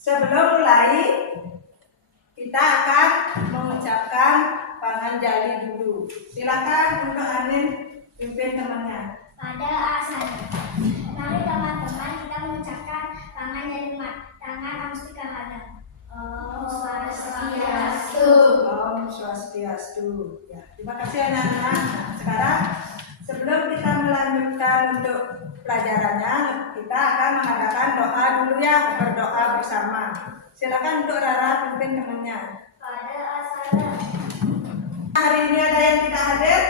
Sebelum mulai, kita akan mengucapkan panganjali dulu. Silakan untuk Anin pimpin temannya. Pada asalnya, mari teman-teman kita mengucapkan panganjali tangan Amustika Hadap. Om Swastiastu. Om Swastiastu. Ya, terima kasih anak-anak. Nah, sekarang sebelum kita melanjutkan untuk pelajarannya, kita akan mengadakan doa dulu ya, berdoa bersama. Silakan untuk Rara pimpin temannya. Pada asalnya. Hari ini ada yang tidak hadir?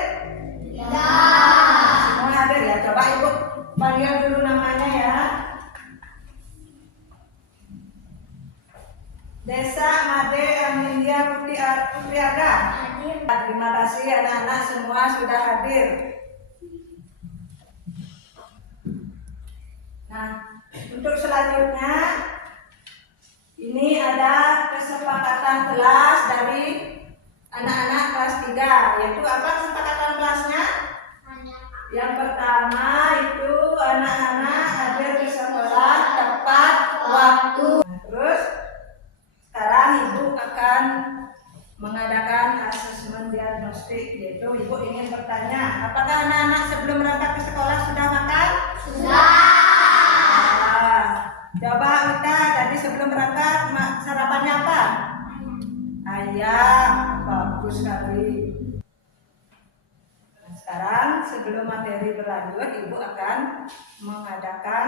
Ya. Semua hadir ya. Coba Ibu panggil dulu namanya ya. Desa Made Amelia Putriada. Hadir. Terima kasih anak-anak semua sudah hadir. Nah, untuk selanjutnya ini ada kesepakatan kelas dari anak-anak kelas 3, yaitu apa kesepakatan kelasnya? Yang pertama itu anak-anak hadir di sekolah tepat waktu. Nah, terus sekarang Ibu akan mengadakan asesmen diagnostik, yaitu Ibu ingin bertanya, apakah anak-anak sebelum berangkat ke sekolah sudah makan? Sudah. Coba Wita, tadi sebelum berangkat sarapannya apa? Ayam. Bagus sekali. Nah, sekarang sebelum materi berlanjut, Ibu akan mengadakan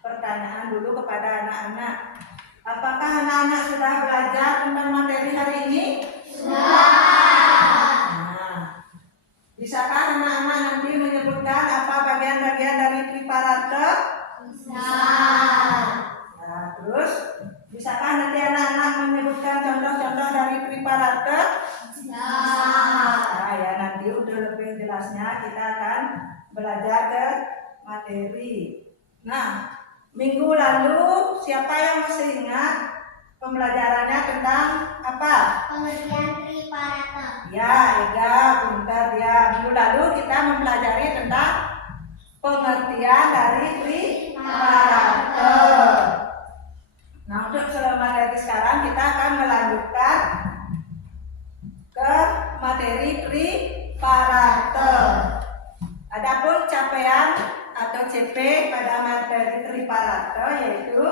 pertanyaan dulu kepada anak-anak. Apakah anak-anak sudah belajar tentang materi hari ini? Sudah. Nah, bisakah anak-anak nanti menyebutkan apa bagian-bagian dari triparata? Bisa. Nah, terus bisakah nanti anak-anak menyebutkan contoh-contoh dari triparata? Bisa. Nah, ya nanti udah lebih jelasnya kita akan belajar ke materi. Nah, minggu lalu siapa yang masih ingat pembelajarannya tentang apa? Pengertian triparata. Ya, Ega, pintar ya. Minggu lalu kita mempelajari tentang pengertian dari triparata. Nah, untuk materi sekarang kita akan melanjutkan ke materi triparata. Adapun capaian atau CP pada materi triparata yaitu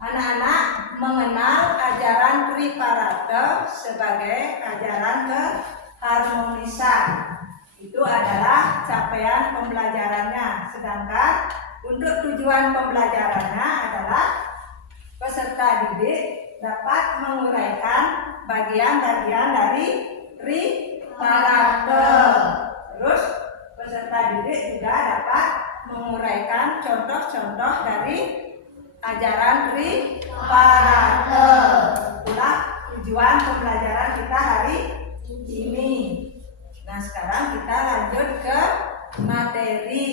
anak-anak mengenal ajaran triparata sebagai ajaran keharmonisan. Itu adalah capaian pembelajarannya. Sedangkan untuk tujuan pembelajarannya adalah peserta didik dapat menguraikan bagian-bagian dari triparata. Terus peserta didik juga dapat menguraikan contoh-contoh dari ajaran triparata. Itulah tujuan pembelajaran kita hari ini. Nah, sekarang kita lanjut ke materi.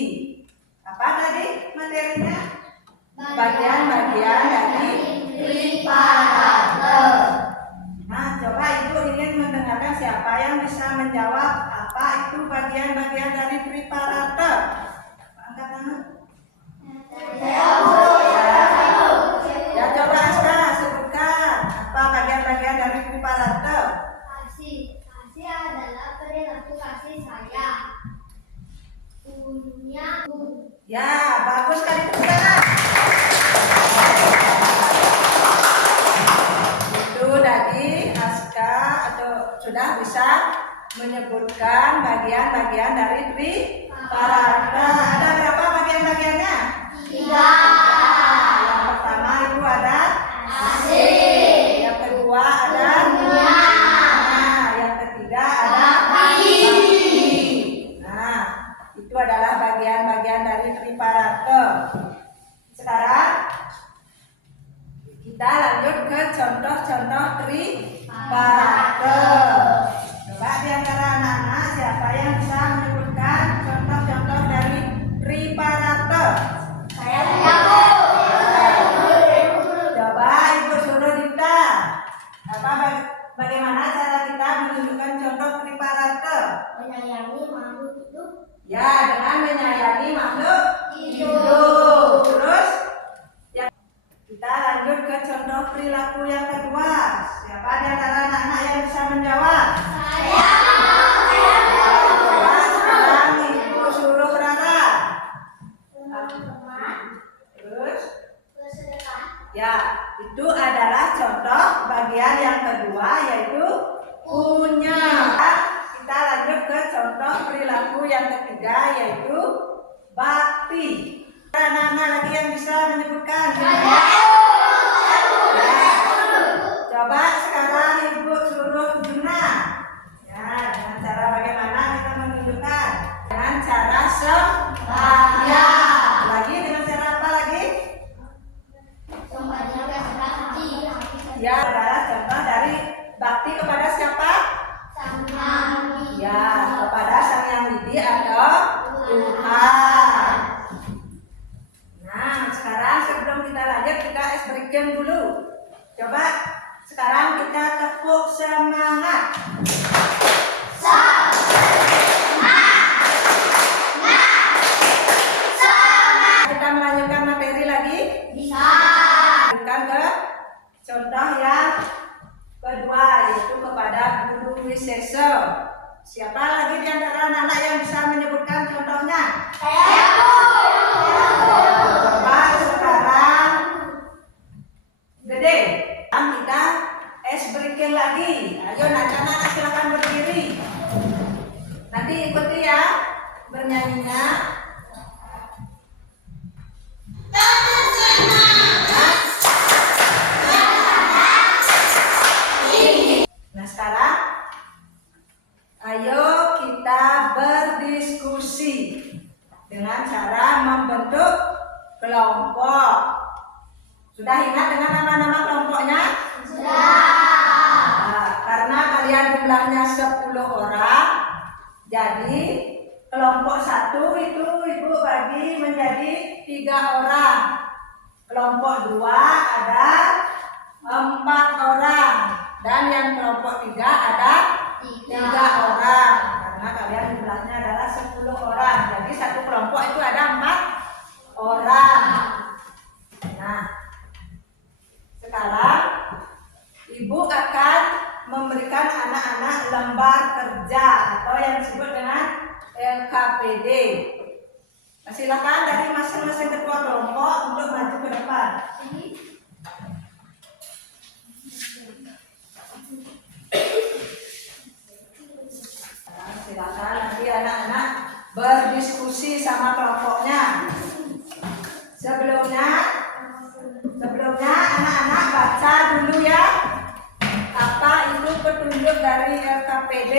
Apa tadi materinya? Bagian-bagian dari triparata. Nah, coba Ibu ingin mendengarkan siapa yang bisa menjawab apa itu bagian-bagian dari triparata. Angkat tangan. Ya, coba Aska sebutkan apa bagian-bagian dari triparata. Kasih. Kasih adalah perilaku kasih sayang. Punya. Ya, bagus sekali tepuk tangan. Itu tadi Aska atau sudah bisa menyebutkan bagian-bagian dari triparata. Ada berapa bagian-bagiannya? 3. Yang pertama itu ada Kasih. yang kedua ada Punya. nah, yang ketiga ada Bakti. Nah, itu adalah bagian-bagian dari triparata. Sekarang kita lanjut ke contoh-contoh triparata. Coba di antara anak-anak siapa yang bisa menyebutkan contoh-contoh dari triparata? Saya Coba Ibu suruh Dita. Bagaimana cara kita menunjukkan contoh triparata? menyayangi makhluk hidup. Ya, dengan menyayangi makhluk Hidup. Terus ya, kita lanjut perilaku yang kedua. Siapa di antara anak-anak yang bisa menjawab? Saya. Coba sekarang ibu suruh Rara. Terus? Bersedekah. Ya, itu adalah contoh bagian yang kedua, yaitu punya. Kita lanjut ke contoh perilaku yang ketiga, yaitu bakti. Anak-anak lagi yang bisa menyebutkan? Ya. Coba sekarang ibu suruh Juna. Ya, dengan cara bagaimana kita menunjukkan? Dengan cara sembahyang. Lagi dengan cara apa lagi? Ya, adalah contoh dari bakti kepada siapa? Ya, kepada Sang Yang Widi atau Tuhan. Nah, sekarang sebelum kita lanjut, kita es breaking dulu. Coba sekarang kita tepuk semangat. Kita melanjutkan materi lagi. Lanjutkan ke contoh yang kedua, yaitu kepada guru Wiseso. Siapa lagi di antara anak-anak yang bisa menyebutkan contohnya? Coba sekarang Gede. Kita es breaking lagi. Ayo anak-anak silakan berdiri. Nanti ikuti ya bernyanyinya. Nah sekarang ayo kita berdiskusi dengan cara membentuk kelompok. Sudah ingat dengan nama-nama kelompoknya? Nah, karena kalian jumlahnya 10 orang, jadi kelompok 1 itu ibu bagi menjadi 3 orang. Kelompok 2 ada 4 orang. Dan yang kelompok 3 ada 3 orang. Karena kalian jumlahnya adalah 10 orang. Jadi satu kelompok itu ada 4 orang. Nah, sekarang ibu akan memberikan anak-anak lembar kerja atau yang disebut dengan LKPD. Silakan dari masing-masing ketua kelompok untuk maju ke depan. Silakan nanti anak-anak berdiskusi sama kelompoknya. Sebelumnya anak-anak baca dulu ya apa itu petunjuk dari LKPD.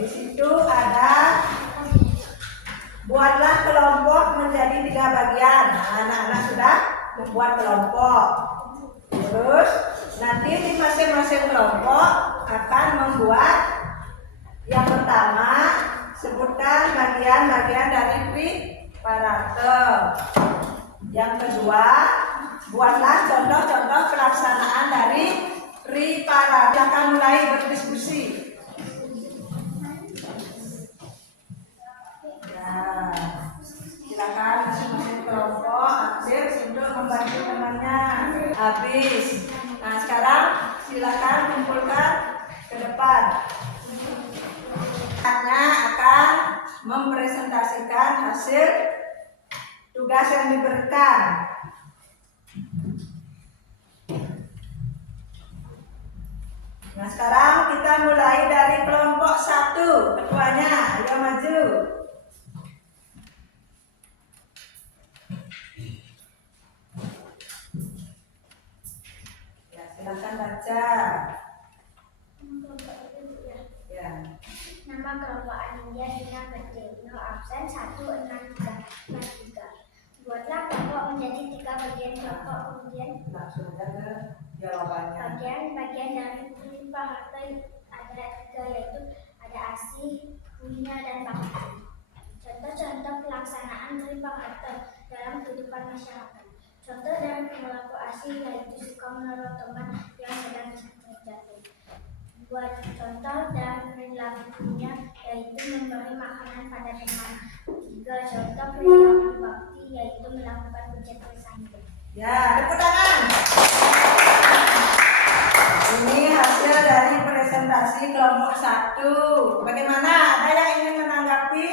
Di situ ada buatlah kelompok menjadi 3 bagian. Nah, anak-anak sudah membuat kelompok. Terus nanti di masing-masing kelompok akan membuat yang pertama, sebutkan bagian-bagian dari triparate. Yang kedua, buatlah contoh-contoh pelaksanaan dari triparate. Akan mulai berdiskusi. Ya, silakan masing-masing kelompok aktif untuk membantu temannya. Habis. Nah, sekarang silakan kumpulkan ke depan. Anaknya akan mempresentasikan hasil tugas yang diberikan. Nah sekarang kita mulai dari kelompok 1. Ketuanya, ayo maju. Ya, silakan baca. Ya. Nama kelompok Anindya Dina Berjeno absen 1643. Buatlah kelompok menjadi 3 bagian kelompok, kemudian Langsung aja ke jawabannya. bagian-bagian dari triparate ada 3, yaitu ada asih, punya, dan bakti. Contoh-contoh pelaksanaan triparate dalam kehidupan masyarakat. Contoh dari perilaku asih yaitu suka menolong teman yang sedang terjatuh. Buat contoh dan perilakunya yaitu memberi makanan pada teman. 3. Contoh perilaku bakti yaitu melakukan kegiatan hidup. Ya, tepuk tangan. presentasi kelompok 1. Bagaimana? Ada yang ingin menanggapi?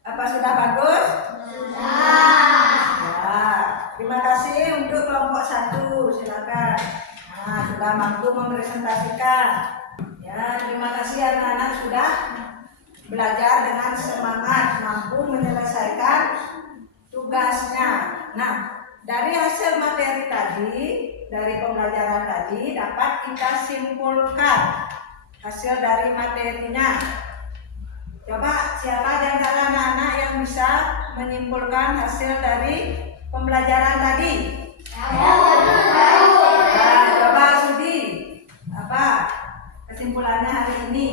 Apa sudah bagus? Sudah. Ya, terima kasih untuk kelompok 1. Silakan. Nah, sudah mampu mempresentasikan. Ya, terima kasih anak-anak sudah belajar dengan semangat, mampu menyelesaikan tugasnya. Nah, dari hasil materi tadi, dari pembelajaran tadi dapat kita simpulkan hasil dari materinya. Coba siapa di antara anak-anak yang bisa menyimpulkan hasil dari pembelajaran tadi? Nah, coba Sudi, apa kesimpulannya hari ini?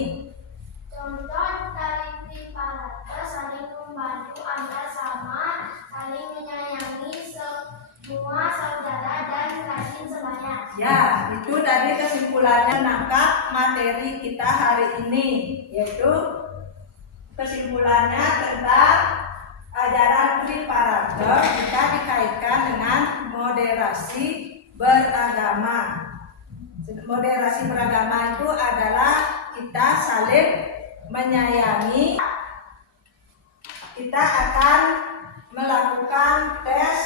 Contoh dari triparata saling membantu antar sama, saling menyayangi semua saudara dan rajin semuanya. Ya, itu tadi kesimpulannya menangkap materi kita hari ini, yaitu kesimpulannya tentang ajaran triparata kita dikaitkan dengan moderasi beragama. Moderasi beragama itu adalah kita saling menyayangi. Kita akan melakukan tes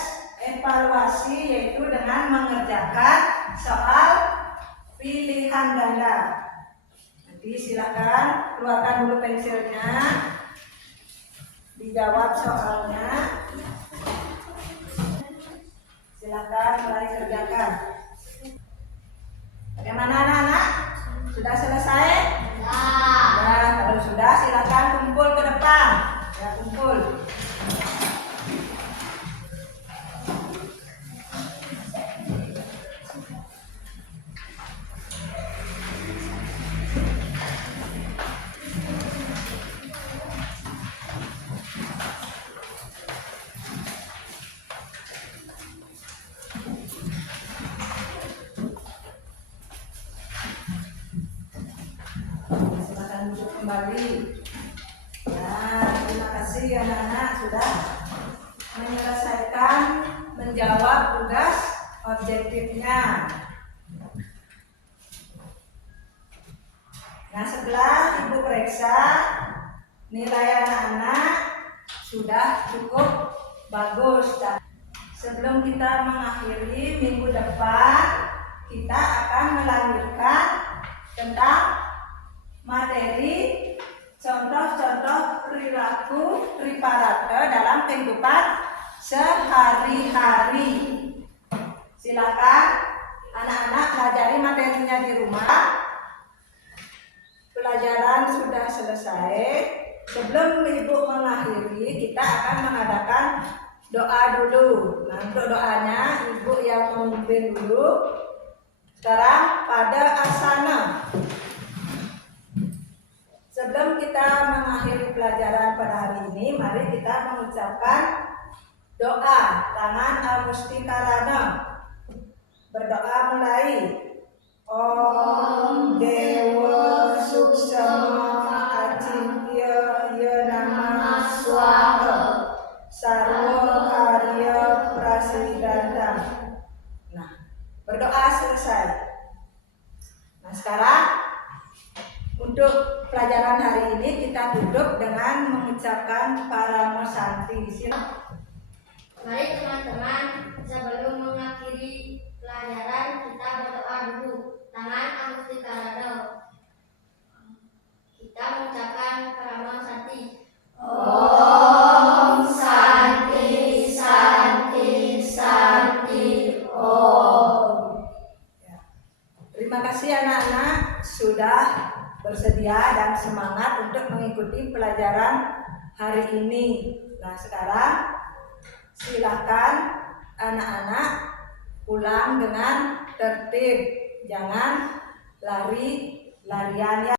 evaluasi yaitu dengan mengerjakan soal pilihan ganda. Nanti silakan keluarkan dulu pensilnya, dijawab soalnya. Silakan mulai kerjakan. Bagaimana anak-anak? Sudah selesai? Ya, kalau sudah silakan kumpul ke depan. Ya, kumpul. Silakan duduk kembali. Nah, terima kasih anak-anak sudah menyelesaikan menjawab tugas objektifnya. Nah, setelah Ibu periksa nilai anak-anak sudah cukup bagus. Sebelum kita mengakhiri minggu depan, kita akan melanjutkan tentang materi contoh-contoh perilaku triparata dalam kehidupan sehari-hari. Silakan anak-anak pelajari materinya di rumah. Pelajaran sudah selesai. Sebelum Ibu mengakhiri, kita akan mengadakan doa dulu. Nah, untuk doanya Ibu yang memimpin dulu. Sekarang pada asana. Sebelum kita mengakhiri pelajaran pada hari ini, mari kita mengucapkan doa tangan Amustikarana. Berdoa mulai. Om Dewa Suksama Acintya Yanama Swaha Sarwa Karya Prasiddhantam. Nah, berdoa selesai. Nah, sekarang untuk pelajaran hari ini kita tutup dengan mengucapkan Paramo Santi. Mari teman-teman, sebelum mengakhiri pelajaran kita berdoa dulu. Tangan Amustikarana. Kita mengucapkan Paramo Santi. Om Santi Santi Santi Om. Ya. Terima kasih anak-anak sudah bersedia dan semangat untuk mengikuti pelajaran hari ini. Nah, sekarang silakan anak-anak pulang dengan tertib, jangan lari-larian ya.